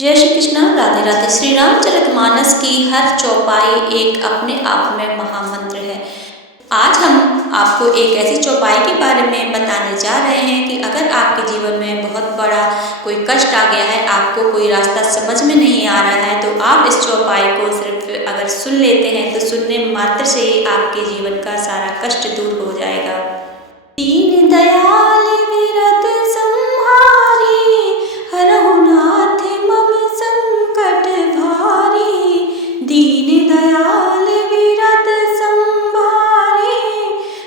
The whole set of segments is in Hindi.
जय श्री कृष्ण, राधे राधे। श्री रामचरितमानस की हर चौपाई एक अपने आप में महामंत्र है। आज हम आपको एक ऐसी चौपाई के बारे में बताने जा रहे हैं कि अगर आपके जीवन में बहुत बड़ा कोई कष्ट आ गया है, आपको कोई रास्ता समझ में नहीं आ रहा है, तो आप इस चौपाई को सिर्फ अगर सुन लेते हैं तो सुनने मात्र से ही आपके जीवन का सारा कष्ट दूर हो जाएगा। दीन दयाल विरत संहारी, हरहु नाथ मम संकट भारी। दीन दयाल विरत संहारी,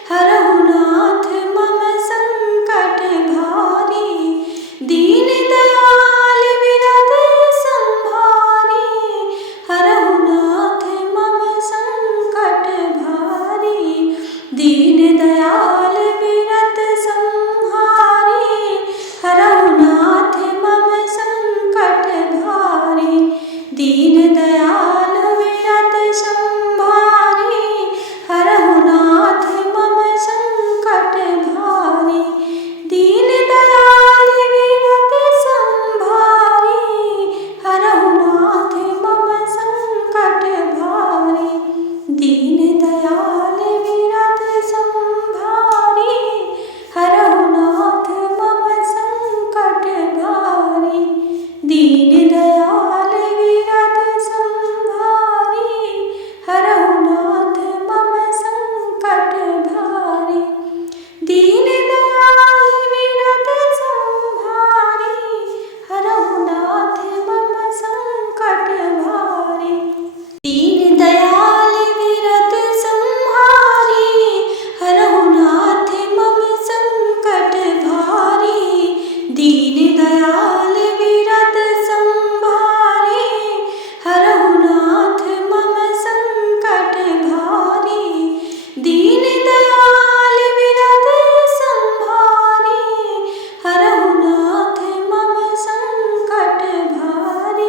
हरहु नाथ मम संकट भारी। दीन दयाल विरत संहारी, हरहु नाथ मम संकट भारी। दीन दयाल विरत संहारी, हरहु नाथ मम संकट भारी। दीन दयाल विरत संहारी, हरहु नाथ मम संकट भारी। दीन दयाल विरत संहारी, हरहु नाथ मम संकट भारी। दीन दयाल विरत संहारी, हरहु नाथ मम संकट भारी। दीन दयाल विरत संहारी, हरहु नाथ मम संकट भारी। दीन दयाल विरत संहारी, हरहु नाथ मम संकट भारी। दीन दयाल विरत संहारी, हरहु नाथ मम संकट भारी। दीन दयाल विरत संहारी, हरहु नाथ मम संकट भारी। दीन दयाल विरत संहारी, हरहु नाथ मम संकट भारी।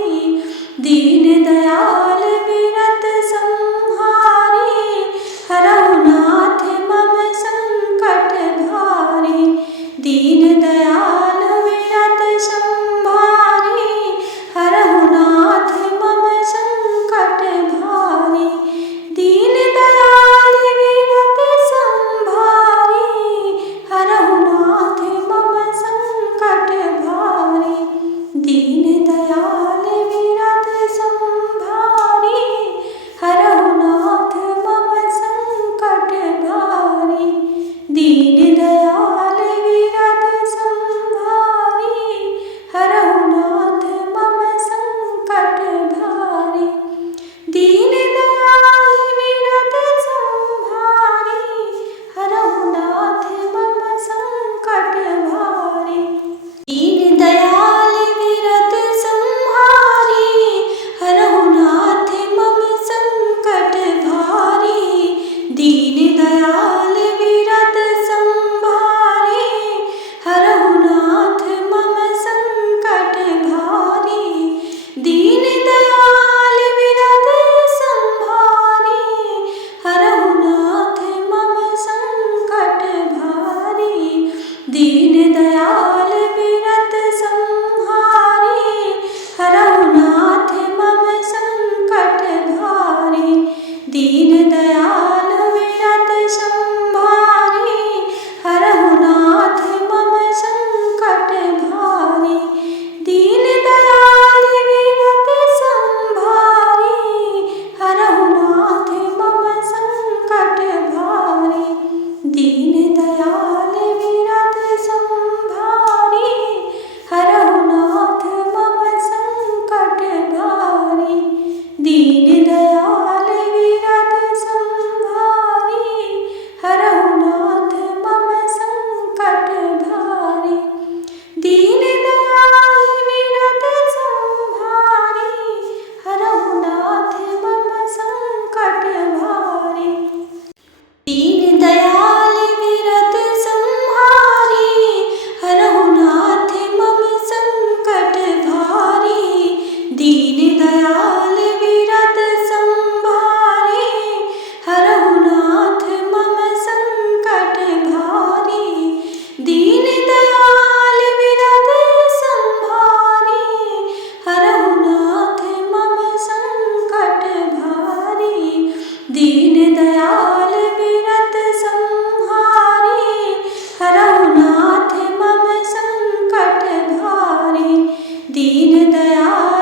दीन दयाल विरत संहारी, हरहु नाथ मम संकट भारी। दीन दयाल विरत संहारी, हरहु नाथ मम संकट भारी। दीन दयाल विरत संहारी, हरहु नाथ मम संकट भारी। दीन दयाल विरत संहारी, हरहु नाथ मम संकट भारी। दीन दयाल विरत संहारी, हरहु नाथ मम संकट भारी। दीन दयाल विरत संहारी, हरहु नाथ मम संकट भारी। दीन दयाल विरत संहारी, दीन दयाल